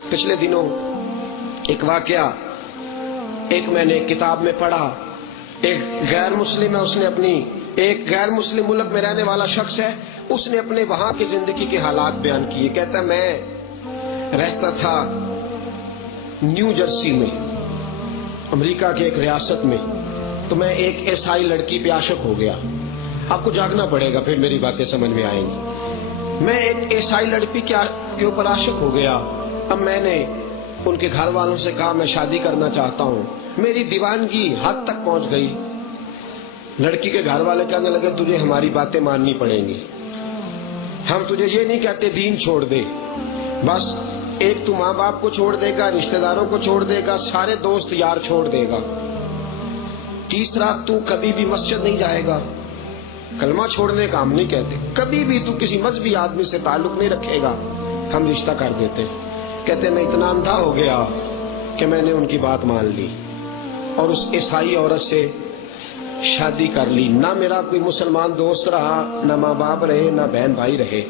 پچھلے دنوں ایک واقعہ میں نے کتاب میں پڑھا. ایک غیر مسلم ہے، اس نے ایک غیر مسلم ملک میں رہنے والا شخص ہے، اس نے اپنے وہاں کی زندگی کے حالات بیان کیے. کہتا ہے میں رہتا تھا نیو جرسی میں، امریکہ کے ایک ریاست میں، تو میں ایک عیسائی لڑکی پہ عاشق ہو گیا. آپ کو جاگنا پڑے گا پھر میری باتیں سمجھ میں آئیں گی. میں ایک عیسائی لڑکی کے اوپر عاشق ہو گیا. اب میں نے ان کے گھر والوں سے کہا میں شادی کرنا چاہتا ہوں. میری دیوانگی حد تک پہنچ گئی. لڑکی کے گھر والے کہنے لگے تجھے ہماری باتیں ماننی پڑیں گی، ہم تجھے یہ نہیں کہتے دین چھوڑ دے، بس ایک تو ماں باپ کو چھوڑ دے گا، رشتہ داروں کو چھوڑ دے گا، سارے دوست یار چھوڑ دے گا. تیسرا تو کبھی بھی مسجد نہیں جائے گا. کلمہ چھوڑنے کا ہم نہیں کہتے، کبھی بھی تو کسی مذہبی آدمی سے تعلق نہیں رکھے گا، ہم رشتہ کر دیتے. کہتے میں اتنا اندھا ہو گیا کہ میں نے ان کی بات مان لی اور اس عیسائی عورت سے شادی کر لی. نہ میرا کوئی مسلمان دوست رہا، نہ ماں باپ رہے، نہ بہن بھائی رہے.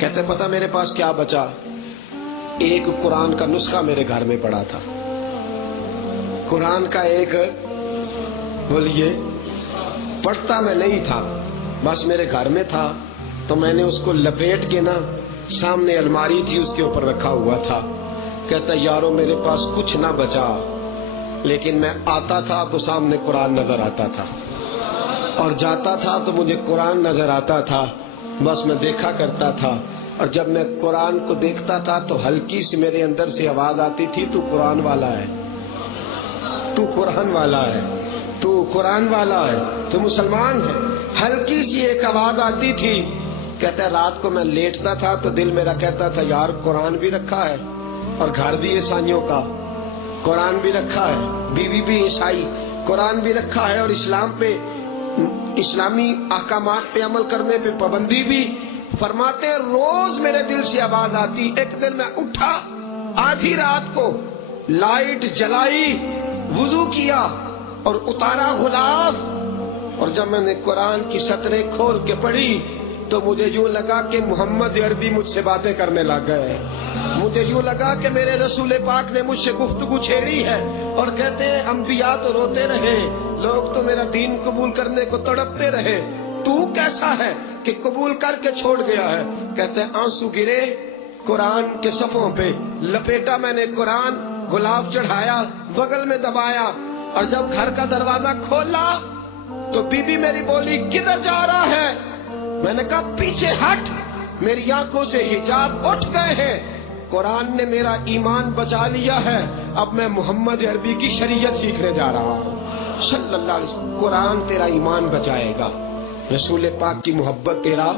کہتے پتہ میرے پاس کیا بچا؟ ایک قرآن کا نسخہ میرے گھر میں پڑا تھا. قرآن کا ایک بولیے پڑھتا میں نہیں تھا، بس میرے گھر میں تھا، تو میں نے اس کو لپیٹ کے سامنے الماری تھی اس کے اوپر رکھا ہوا تھا. کہتا یارو میرے پاس کچھ نہ بچا، لیکن میں آتا تھا تو سامنے قرآن نظر آتا تھا، اور جاتا تھا تو مجھے قرآن نظر آتا تھا. بس میں دیکھا کرتا تھا، اور جب میں قرآن کو دیکھتا تھا تو ہلکی سی میرے اندر سے آواز آتی تھی تو قرآن والا ہے، تو قرآن والا ہے، تو قرآن والا ہے، تو مسلمان ہے. ہلکی سی ایک آواز آتی تھی. کہتا ہے رات کو میں لیٹتا تھا تو دل میرا کہتا تھا یار قرآن بھی رکھا ہے اور گھر بھی عیسائیوں کا، قرآن بھی رکھا ہے، بیوی بھی عیسائی، قرآن بھی رکھا ہے، اور اسلامی احکامات پہ عمل کرنے پہ پابندی بھی فرماتے ہیں. روز میرے دل سے آواز آتی. ایک دن میں اٹھا آدھی رات کو، لائٹ جلائی، وضو کیا اور اتارا غلاف، اور جب میں نے قرآن کی سطریں کھول کے پڑھی تو مجھے یوں لگا کہ محمد عربی مجھ سے باتیں کرنے لگ گئے. مجھے یوں لگا کہ میرے رسول پاک نے مجھ سے گفتگو چھیڑی ہے، اور کہتے ہیں انبیاء تو روتے رہے، لوگ تو میرا دین قبول کرنے کو تڑپتے رہے، تو کیسا ہے کہ قبول کر کے چھوڑ گیا ہے؟ کہتے ہیں آنسو گرے قرآن کے صفوں پہ، لپیٹا میں نے قرآن، غلاف چڑھایا، بغل میں دبایا، اور جب گھر کا دروازہ کھولا تو بی بی میری بولی کدھر جا رہا ہے؟ میں نے کہا پیچھے ہٹ، میری آنکھوں سے حجاب اٹھ گئے ہیں، قرآن نے میرا ایمان بچا لیا ہے، اب میں محمد عربی کی شریعت سیکھنے جا رہا ہوں صلی اللہ علیہ وسلم. قرآن تیرا ایمان بچائے گا، رسول پاک کی محبت تیرا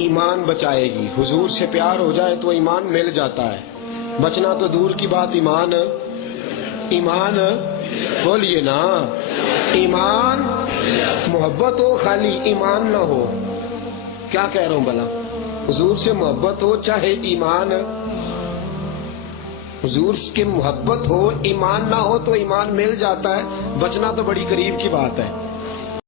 ایمان بچائے گی. حضور سے پیار ہو جائے تو ایمان مل جاتا ہے، بچنا تو دور کی بات. ایمان بولیے نا، ایمان محبت ہو خالی ایمان نہ ہو. کیا کہہ رہا ہوں بھلا؟ حضور سے محبت ہو چاہے ایمان، حضور کی محبت ہو ایمان نہ ہو تو ایمان مل جاتا ہے، بچنا تو بڑی قریب کی بات ہے.